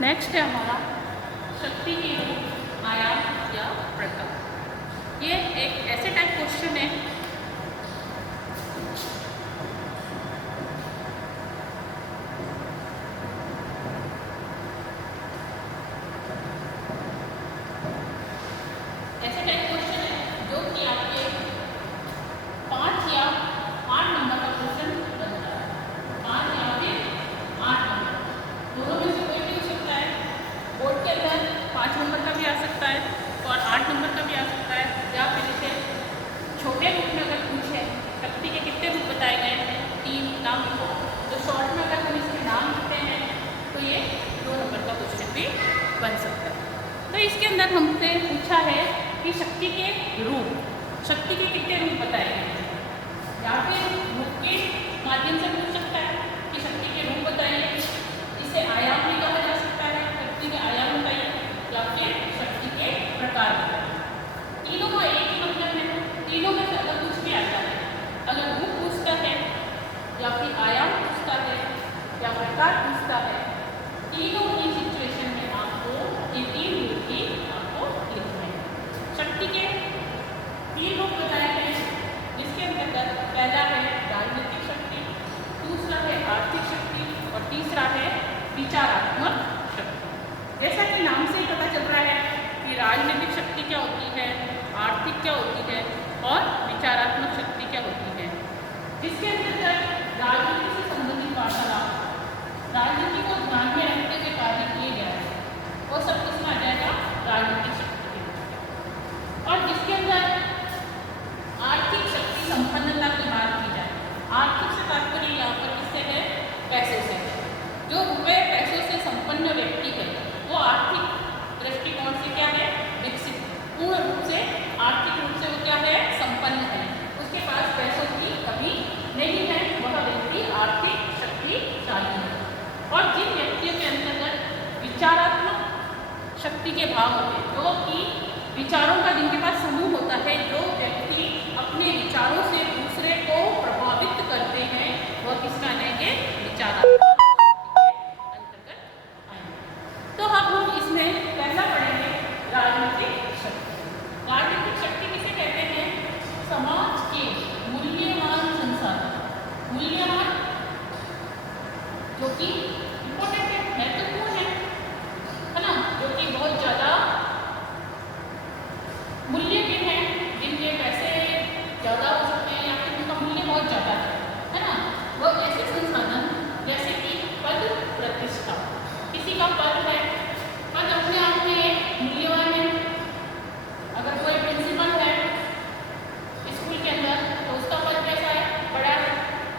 Next है हमारा शक्ति के रूप, आयाम या प्रकार। ये एक ऐसे टाइप क्वेश्चन है जो कि आपके 5 या 8 नंबर का क्वेश्चन बनता है। 5 या फिर 8 नंबर, दोनों में से कोई भी हो सकता है। बोर्ड के अंदर 5 नंबर का भी आ सकता है और 8 नंबर का भी आ सकता है, या फिर इसे छोटे रूप में अगर पूछे शक्ति के कितने रूप बताए गए हैं, 3 नाम लिखो, तो शॉर्ट में अगर हम इसके नाम लिखते हैं तो ये 2 नंबर का क्वेश्चन भी बन सकता है। तो इसके अंदर हमसे पूछा है कि शक्ति के रूप, शक्ति के कितने रूप बताए गए हैं, या फिर रूप के माध्यम से पूछ सकता है कि शक्ति के रूप बताइए। इसे आयाम भी कहा जा सकता है, शक्ति के आयाम बताइए, या फिर शक्ति के प्रकार बताइए। तीनों का एक ही मतलब है, तीनों में से अगर कुछ भी आता है, अगर रूप पूछता है या फिर आयाम पूछता है या प्रकार पूछता है, तीनों की सिचुएशन में आपको ये 3 रूप ही आपको लिखने हैं। शक्ति के 3 रूप बताए गए हैं, जिसके अंतर्गत पहला है राजनीतिक शक्ति, दूसरा है आर्थिक शक्ति और तीसरा है विचारात्मक शक्ति। जैसा कि नाम से ही पता चल रहा है कि राजनीतिक शक्ति क्या होती है, आर्थिक क्या होती है और विचारात्मक शक्ति क्या होती है। जिसके अंतर्गत राजनीति से संबंधित वार्तालाप, राजनीति को ध्यान में रखते हुए कार्य किए गए हैं, वो सब किसमें आ जाएगा, राजनीतिक शक्ति के। और जिसके अंदर आर्थिक शक्ति संपन्नता की बात की जाए, आर्थिक से तात्पर्य यहाँ पर किससे है, पैसे से। जो रुपए पैसों से संपन्न व्यक्ति है वो आर्थिक दृष्टिकोण से क्या है, विकसित, पूर्ण रूप से आर्थिक रूप से वो क्या है, संपन्न है, उसके पास पैसों की कमी नहीं है, वह व्यक्ति आर्थिक शक्तिशाली है। और जिन व्यक्तियों के अंतर्गत विचारात्मक शक्ति के भाव होते हैं, जो कि विचारों का जिनके पास समूह होता है, जो व्यक्ति अपने विचारों से दूसरे को प्रभावित करते हैं, वह किसका आएंगे, विचारात्मक अंतर्गत आएंगे। तो अब हम इसमें पहला पढ़ेंगे राजनीतिक शक्ति। राजनीतिक शक्ति किसे कहते हैं, समाज के मूल्यवान संसाधन, मूल्यवान जो कि इम्पोर्टेंट है, महत्वपूर्ण है ना, जो कि बहुत ज़्यादा मूल्य के हैं, जिनके पैसे ज़्यादा हो सकते हैं या फिर उनका मूल्य बहुत ज़्यादा है ना, वो ऐसे संसाधन जैसे कि पद प्रतिष्ठा। किसी का पद है, पद अपने आप में एक मूल्यवान है। अगर कोई प्रिंसिपल है स्कूल के अंदर तो उसका पद कैसा है, बड़ा है।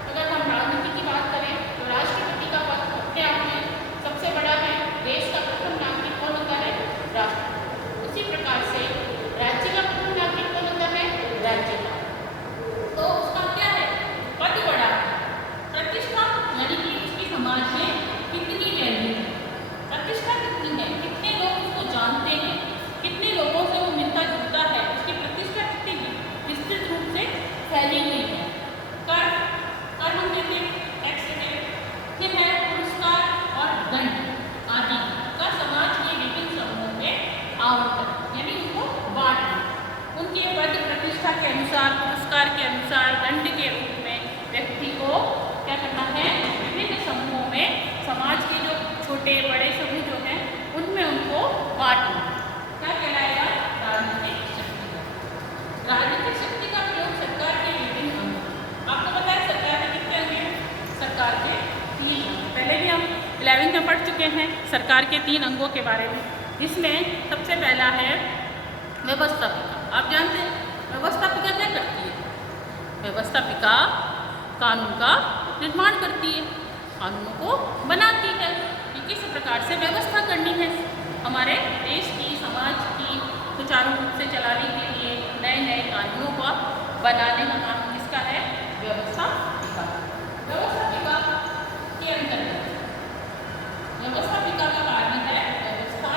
अगर हम राजनीति की बात करें तो राष्ट्रपति का पद अपने आप में सबसे बड़ा है। देश का प्रथम नागरिक कौन होता है, राष्ट्रपति। उसी प्रकार से राज्य का प्रथम नागरिक कौन होता है, राज्यपाल। तो उसका क्या है, पद बड़ा है। प्रतिष्ठा यानी कि उसकी समाज में कितनी वैल्यू है, प्रतिष्ठा कितनी है, कितने लोग उसको जानते हैं, कितने लोगों से वो मिलता जुलता है, उसकी प्रतिष्ठा कितनी विस्तृत रूप से फैली हुई है। कर हम कहते हैं टैक्स है, फिर है पुरस्कार और दंड आदि का समाज के विभिन्न समूहों में आवंटन, यानी उनको बांटना। उनके पद प्रतिष्ठा के अनुसार, पुरस्कार के अनुसार, दंड के रूप में व्यक्ति को क्या करना है, विभिन्न समूहों में, समाज के जो छोटे बड़े समूह जो हैं उनमें उनको बांटना। क्या कहलाएगा, राजनीतिक शक्ति। राजनीतिक शक्ति का प्रयोग सरकार के विभिन्न अंग, आपको पता है सरकार के कितने अंग हैं, सरकार के 3 अंग। पहले भी हम 11वीं में पढ़ चुके हैं सरकार के 3 अंगों के बारे में, जिसमें सबसे पहला है व्यवस्थापिका। आप जानते हैं व्यवस्थापिका क्या करती है, व्यवस्थापिका कानून का निर्माण करती है, कानूनों को बनाती है कि किस प्रकार से व्यवस्था करनी है हमारे देश की, समाज की सुचारू रूप से चलाने के लिए। नए नए कानूनों को बनाने का काम किसका है, व्यवस्थापिका। व्यवस्थापिका के अंतर्गत व्यवस्थापिका का कार्य है व्यवस्था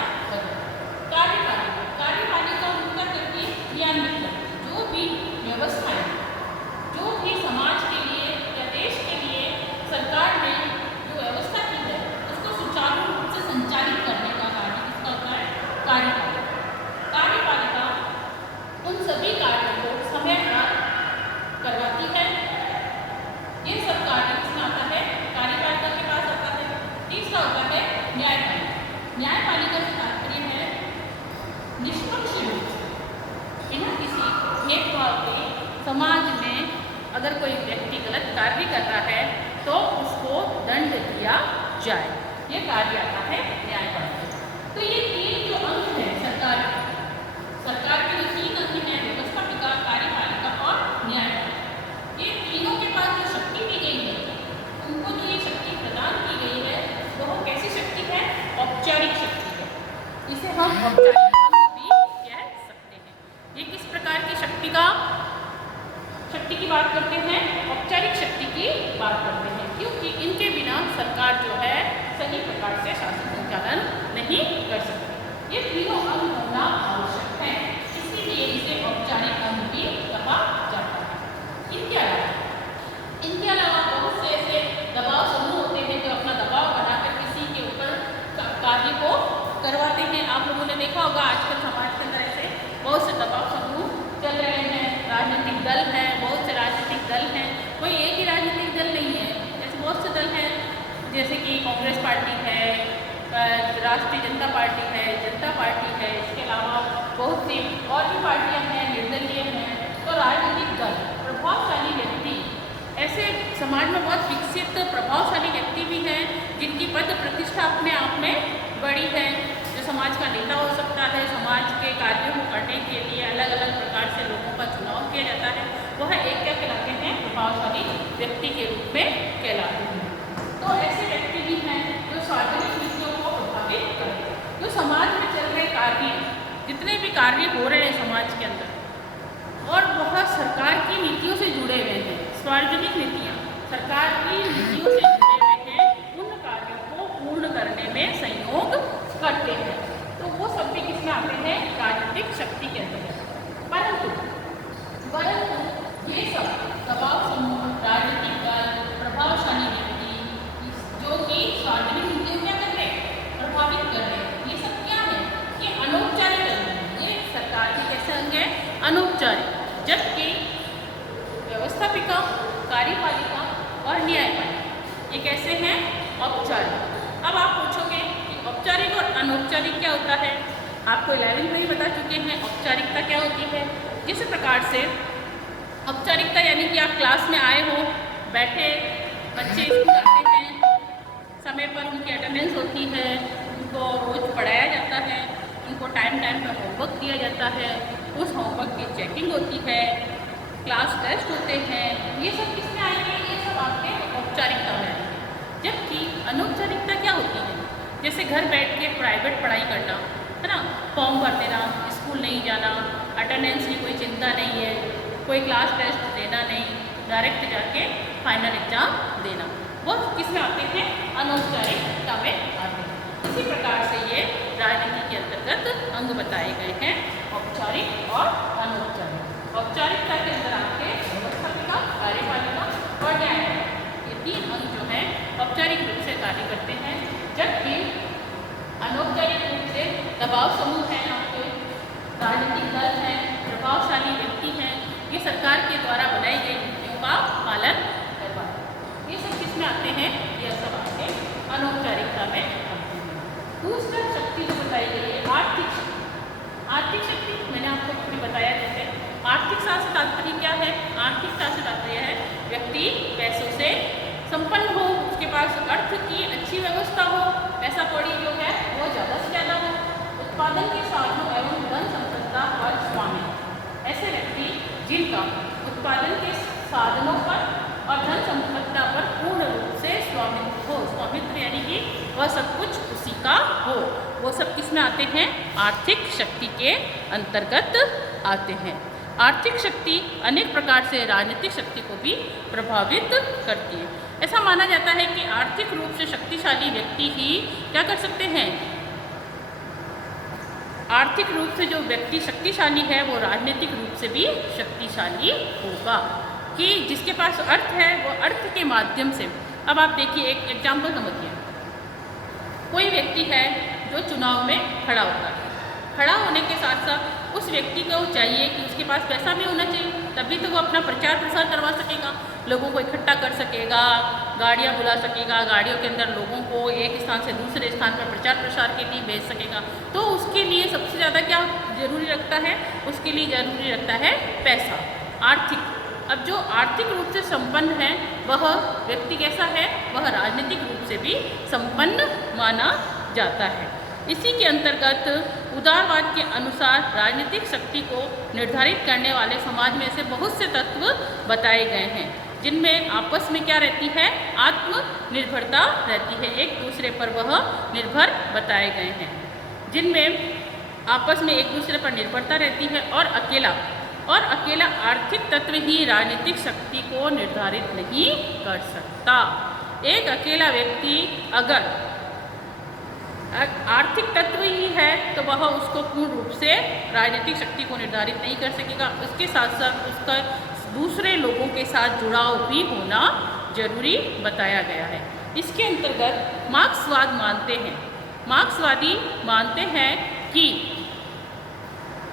कार्यपालिका। कार्यपालिका उनका करती है क्रियान्वित, जो भी व्यवस्थाएं, जो भी समाज के लिए या देश के लिए सरकार ने जो व्यवस्था की है उसको सुचारू रूप से संचालित करना ये सब कार्य किसमें आता है? कार्यपालिका के पास आता है। तीसरा होता है न्यायपालिका। न्यायपालिका से तात्पर्य है निष्पक्ष रूप से बिना किसी भेदभाव के समाज में अगर कोई व्यक्ति गलत कार्य कर रहा है तो उसको दंड दिया जाए, ये कार्य आता है न्यायपालिका। तो ये तीन जो अंग है सरकार के जो तीन अंग हैं, व्यवस्थापिका, कार्यपालिका और न्यायपालिका, ये तीनों के पास जो शक्ति दी गई है, उनको जो ये शक्ति प्रदान की गई है वह कैसी शक्ति है? औपचारिक शक्ति है। इसे हम औपचारिक अंग भी कह सकते हैं। ये किस प्रकार की शक्ति की बात करते हैं? औपचारिक शक्ति की बात करते हैं, क्योंकि इनके बिना सरकार जो है सही प्रकार से शासन संचालन नहीं कर सकती। ये तीनों अंग होना आवश्यक है, इसीलिए इसे औपचारिक अंग भी कहा जाता है। इनके अलावा बहुत से ऐसे दबाव समूह होते हैं जो अपना दबाव बनाकर किसी के ऊपर कार्य को करवाते हैं। आप लोगों ने देखा होगा आजकल समाज के अंदर ऐसे बहुत से दबाव समूह चल रहे हैं। राजनीतिक दल हैं, बहुत से राजनीतिक दल हैं, कोई एक ही राजनीतिक दल नहीं है, ऐसे बहुत से दल हैं, जैसे कि कांग्रेस पार्टी है, राष्ट्रीय जनता पार्टी है, इसके अलावा बहुत सी और भी पार्टियां हैं, निर्दलीय हैं। तो राजनीतिक दल प्रभावशाली व्यक्ति, ऐसे समाज में बहुत विकसित प्रभावशाली व्यक्ति भी हैं जिनकी पद प्रतिष्ठा अपने आप में बड़ी है, जो समाज का नेता हो सकता है। समाज के कार्यों को करने के लिए अलग अलग प्रकार से लोगों का चुनाव किया जाता है। वह एक क्या कहलाते हैं? प्रभावशाली व्यक्ति के रूप में कहलाते हैं। तो ऐसे व्यक्ति भी हैं जो सार्वजनिक नीतियों को प्रभावित करते हैं। जो समाज में चल रहे कार्य, जितने भी कार्य हो रहे हैं समाज के अंदर, और वह सरकार की नीतियों से जुड़े हुए हैं। सार्वजनिक नीतियाँ सरकार की नीतियों से जुड़े हुए हैं, उन कार्यों को पूर्ण करने में सहयोग करते हैं। तो वो सब भी किसमें आते हैं? राजनीतिक शक्ति के अंदर। परंतु ये सब दबाव समूह, राजनीतिक दल, प्रभावशाली व्यक्ति जो कि सार्वजनिक नीतियों क्या कर रहे हैं? प्रभावित कर रहे हैं। ये सब क्या है? ये अनौपचारिक अंग है। ये सरकार के कैसे अंग है? अनौपचारिक। जबकि व्यवस्थापिका, कार्यपालिका और न्यायपालिका ये कैसे हैं? औपचारिक। अब आप पूछोगे कि औपचारिक और अनौपचारिक क्या होता है? आपको 11वीं में ही बता चुके हैं औपचारिकता क्या होती है। जिस प्रकार से औपचारिकता यानी कि आप क्लास में आए हो, बैठे, बच्चे स्कूल आते हैं, समय पर उनकी अटेंडेंस होती है, उनको रोज पढ़ाया जाता है, उनको टाइम पर होमवर्क दिया जाता है, उस होमवर्क की चेकिंग होती है, क्लास टेस्ट होते हैं। ये सब किसमें आएंगे? ये सब आपके औपचारिकता में आएंगे। जबकि अनौपचारिकता क्या होती है? जैसे घर बैठ के प्राइवेट पढ़ाई करना, है ना, फॉर्म भर देना, स्कूल नहीं जाना, अटेंडेंस की कोई चिंता नहीं है, कोई क्लास टेस्ट देना नहीं, डायरेक्ट जाके फाइनल एग्जाम देना, वो किस में आते हैं? अनौपचारिकता में आते हैं। इसी प्रकार से ये राजनीति के अंतर्गत अंग बताए गए हैं, औपचारिक और अनौपचारिक। औपचारिकता के अंदर आपके व्यवस्थापिका, कार्यपालिका और न्यायपालिका, ये तीन अंग जो हैं औपचारिक रूप से कार्य करते हैं। जबकि अनौपचारिक रूप से दबाव समूह हैं, आपके राजनीतिक दल हैं, प्रभावशाली व्यक्ति हैं, ये सरकार के द्वारा बनाई गई नीतियों का पालन करवाते हैं। ये सब किसमें आते हैं? ये सब आपके अनौपचारिकता में आते हैं। दूसरा शक्ति जो बताई गई है आर्थिक शक्ति। आर्थिक शक्ति मैंने आपको अभी बताया। जैसे आर्थिकता से तात्पर्य क्या है? आर्थिकता से तात्पर्य है व्यक्ति पैसों से संपन्न हो, उसके पास अर्थ की अच्छी व्यवस्था हो, पैसा कौड़ी जो है वो ज़्यादा से ज़्यादा हो, उत्पादन के साधनों एवं धन संपदा पर स्वामी। ऐसे व्यक्ति जिनका उत्पादन के साधनों पर और धन संपदा पर पूर्ण रूप से स्वामित्व हो, स्वामित्व यानी कि वह सब कुछ उसी का हो, वो सब किस में आते हैं? आर्थिक शक्ति के अंतर्गत आते हैं। आर्थिक शक्ति अनेक प्रकार से राजनीतिक शक्ति को भी प्रभावित करती है। ऐसा माना जाता है कि आर्थिक रूप से शक्तिशाली व्यक्ति ही क्या कर सकते हैं? आर्थिक रूप से जो व्यक्ति शक्तिशाली है वो राजनीतिक रूप से भी शक्तिशाली होगा, कि जिसके पास अर्थ है वो अर्थ के माध्यम से। अब आप देखिए, एक एग्जाम्पल समझिए। कोई व्यक्ति है जो चुनाव में खड़ा होता है, खड़ा होने के साथ साथ उस व्यक्ति को चाहिए कि उसके पास पैसा भी होना चाहिए, तभी तो वो अपना प्रचार प्रसार करवा सकेगा, लोगों को इकट्ठा कर सकेगा, गाड़ियाँ बुला सकेगा, गाड़ियों के अंदर लोगों को एक स्थान से दूसरे स्थान पर प्रचार प्रसार के लिए भेज सकेगा। तो उसके लिए सबसे ज़्यादा क्या जरूरी रखता है? उसके लिए जरूरी रखता है पैसा, आर्थिक। अब जो आर्थिक रूप से संपन्न है वह व्यक्ति कैसा है? वह राजनीतिक रूप से भी संपन्न माना जाता है। इसी के अंतर्गत उदारवाद के अनुसार राजनीतिक शक्ति को निर्धारित करने वाले समाज में ऐसे बहुत से तत्व बताए गए हैं, जिनमें आपस में क्या रहती है? आत्मनिर्भरता रहती है, एक दूसरे पर वह निर्भर बताए गए हैं, जिनमें आपस में एक दूसरे पर निर्भरता रहती है। और अकेला आर्थिक तत्व ही राजनीतिक शक्ति को निर्धारित नहीं कर सकता। एक अकेला व्यक्ति अगर आर्थिक तत्व ही है तो वह उसको पूर्ण रूप से राजनीतिक शक्ति को निर्धारित नहीं कर सकेगा। उसके साथ साथ उसका दूसरे लोगों के साथ जुड़ाव भी होना जरूरी बताया गया है। इसके अंतर्गत मार्क्सवादी मानते हैं कि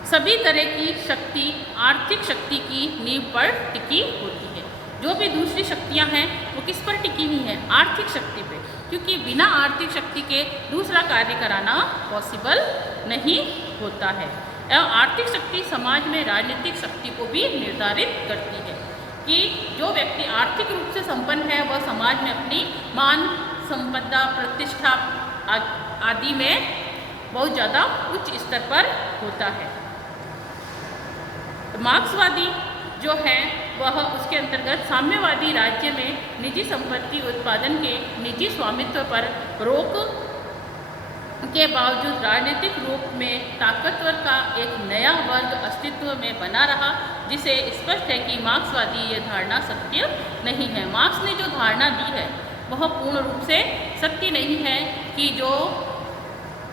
सभी तरह की शक्ति आर्थिक शक्ति की नींव पर टिकी होती है। जो भी दूसरी शक्तियां हैं वो किस पर टिकी हुई हैं? आर्थिक शक्ति पे, क्योंकि बिना आर्थिक शक्ति के दूसरा कार्य कराना पॉसिबल नहीं होता है। एवं आर्थिक शक्ति समाज में राजनीतिक शक्ति को भी निर्धारित करती है कि जो व्यक्ति आर्थिक रूप से संपन्न है वह समाज में अपनी मान संपदा प्रतिष्ठा आदि में बहुत ज़्यादा उच्च स्तर पर होता है। मार्क्सवादी जो है वह उसके अंतर्गत साम्यवादी राज्य में निजी संपत्ति उत्पादन के निजी स्वामित्व पर रोक के बावजूद राजनीतिक रूप में ताकतवर का एक नया वर्ग अस्तित्व में बना रहा, जिसे स्पष्ट है कि मार्क्सवादी ये धारणा सत्य नहीं है। मार्क्स ने जो धारणा दी है वह पूर्ण रूप से सत्य नहीं है। कि जो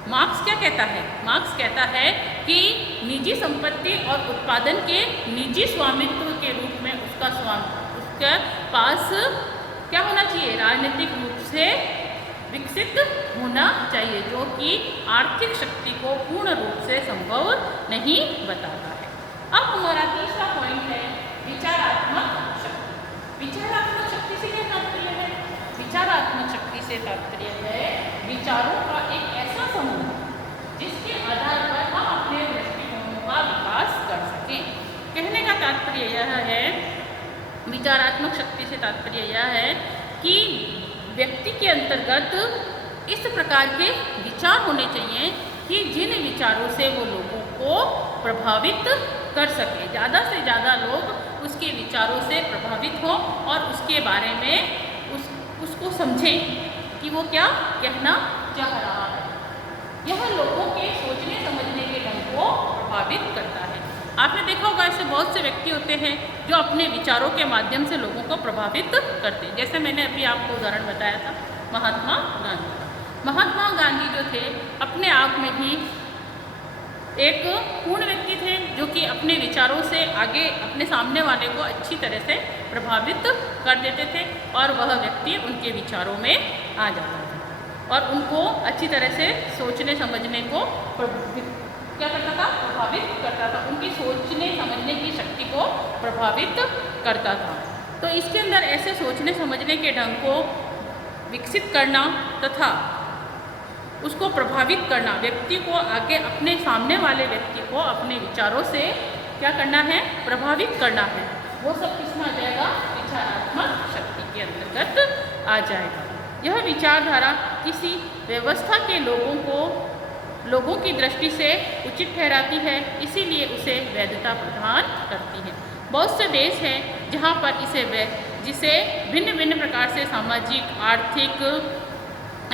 मार्क्स क्या कहता है? मार्क्स कहता है कि निजी संपत्ति और उत्पादन के निजी स्वामित्व के रूप में उसके पास क्या होना चाहिए? राजनीतिक रूप से विकसित होना चाहिए, जो कि आर्थिक शक्ति को पूर्ण रूप से संभव नहीं बताता है। अब हमारा तीसरा पॉइंट है विचारात्मक शक्ति। विचारात्मक शक्ति से क्या तात्पर्य है? विचारात्मक शक्ति से तात्पर्य है विचारों का एक ऐसा समूह जिसके आधार पर हम अपने दृष्टिकोणों का विकास कर सकें। कहने का तात्पर्य यह है, विचारात्मक शक्ति से तात्पर्य यह है कि व्यक्ति के अंतर्गत इस प्रकार के विचार होने चाहिए कि जिन विचारों से वो लोगों को प्रभावित कर सके, ज़्यादा से ज़्यादा लोग उसके विचारों से प्रभावित हों और उसके बारे में उसको समझें कि वो क्या कहना चाह रहा है। यह लोगों के सोचने समझने के ढंग को प्रभावित करता है। आपने देखा होगा ऐसे बहुत से व्यक्ति होते हैं जो अपने विचारों के माध्यम से लोगों को प्रभावित करते हैं। जैसे मैंने अभी आपको उदाहरण बताया था महात्मा गांधी का। महात्मा गांधी जो थे अपने आप में ही एक पूर्ण व्यक्ति थे, जो कि अपने विचारों से आगे अपने सामने वाले को अच्छी तरह से प्रभावित कर देते थे और वह व्यक्ति उनके विचारों में आ जाता था और उनको अच्छी तरह से सोचने समझने को क्या करता था? प्रभावित करता था, उनकी सोचने समझने की शक्ति को प्रभावित करता था। तो इसके अंदर ऐसे सोचने समझने के ढंग को विकसित करना तथा उसको प्रभावित करना, व्यक्ति को आगे अपने सामने वाले व्यक्ति को अपने विचारों से क्या करना है? प्रभावित करना है। वो सब किसमें आ जाएगा? विचारात्मक शक्ति के अंतर्गत आ जाएगा। यह विचारधारा किसी व्यवस्था के लोगों की दृष्टि से उचित ठहराती है, इसीलिए उसे वैधता प्रदान करती है। बहुत से देश हैं जहाँ पर जिसे भिन्न भिन्न प्रकार से सामाजिक, आर्थिक,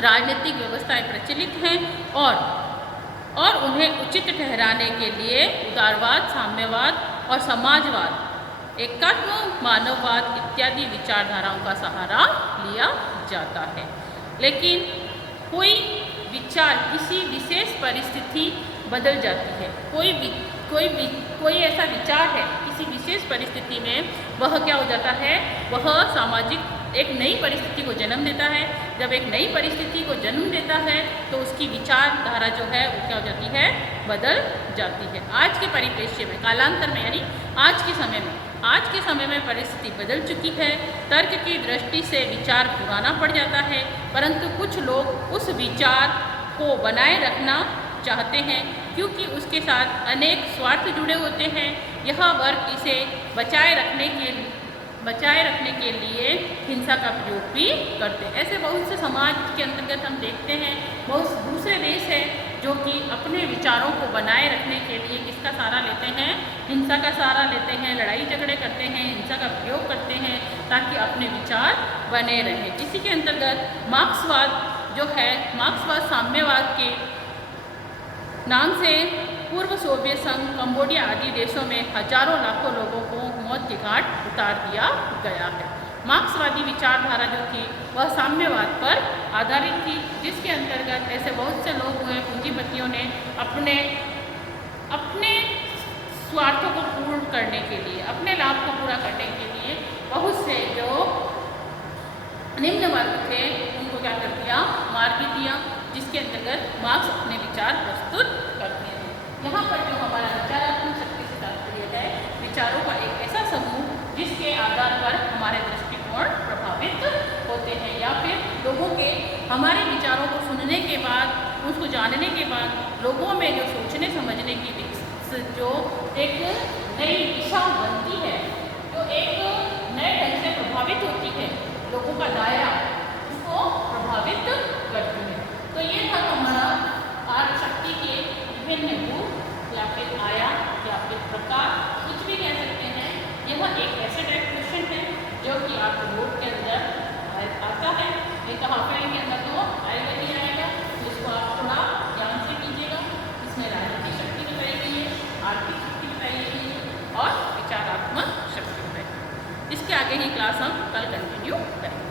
राजनीतिक व्यवस्थाएं प्रचलित हैं और उन्हें उचित ठहराने के लिए उदारवाद, साम्यवाद और समाजवाद, एकात्म मानववाद इत्यादि विचारधाराओं का सहारा लिया जाता है। लेकिन कोई विचार किसी विशेष परिस्थिति बदल जाती है। कोई ऐसा विचार है किसी विशेष परिस्थिति में वह क्या हो जाता है? वह सामाजिक एक नई परिस्थिति को जन्म देता है। जब एक नई परिस्थिति को जन्म देता है तो उसकी विचारधारा जो है वो क्या हो जाती है? बदल जाती है। आज के परिप्रेक्ष्य में, कालांतर में, यानी आज के समय में आज के समय में परिस्थिति बदल चुकी है। तर्क की दृष्टि से विचार पुराना पड़ जाता है, परंतु कुछ लोग उस विचार को बनाए रखना चाहते हैं क्योंकि उसके साथ अनेक स्वार्थ जुड़े होते हैं। यह वर्ग इसे बचाए रखने के लिए हिंसा का प्रयोग भी करते हैं। ऐसे बहुत से समाज के अंतर्गत हम देखते हैं, बहुत दूसरे देश हैं जो कि अपने विचारों को बनाए रखने के लिए किसका सहारा लेते हैं, हिंसा का सहारा लेते हैं, लड़ाई झगड़े करते हैं, हिंसा का प्रयोग करते हैं ताकि अपने विचार बने रहें। इसी के अंतर्गत मार्क्सवाद जो है, मार्क्सवाद साम्यवाद के नाम से पूर्व सोवियत संघ, कंबोडिया आदि देशों में हजारों लाखों लोगों को मौत के घाट उतार दिया गया है। मार्क्सवादी विचारधारा जो थी वह साम्यवाद पर आधारित थी, जिसके अंतर्गत ऐसे बहुत से लोग हुए पूंजीपतियों ने अपने स्वार्थों को पूर्ण करने के लिए, अपने लाभ को पूरा करने के लिए बहुत से जो निम्न वर्ग थे उनको क्या कर दिया, मार भी दिया, जिसके अंतर्गत मार्क्स अपने विचार प्रस्तुत करते हैं। यहाँ पर जो हमारा विचारात्मक शक्ति से तात्पर्य है विचारों का एक ऐसा समूह जिसके आधार पर हमारे दृष्टिकोण प्रभावित होते हैं, या फिर लोगों के हमारे विचारों को सुनने के बाद, उसको जानने के बाद लोगों में जो सोचने समझने की जो एक नई दिशा बनती है, जो एक नए ढंग से प्रभावित होती है, लोगों का दायरा उसको प्रभावित करती है। तो ये था हमारा आर्ट शक्ति के विभिन्न रूप या फिर आयाम या फिर प्रकार, कुछ भी कह सकते हैं। यह एक ऐसे टाइप क्वेश्चन है जो कि आपके बोर्ड के अंदर आता है, एक हाफ के अंदर तो आएगा नहीं आएगा, तो इसको आप थोड़ा ध्यान से कीजिएगा। इसमें राजनीतिक शक्ति बताई गई है, आर्थिक शक्ति बताई गई है और विचारात्मक शक्ति बताई गई है। इसके आगे ही क्लास हम कल कंटिन्यू करेंगे।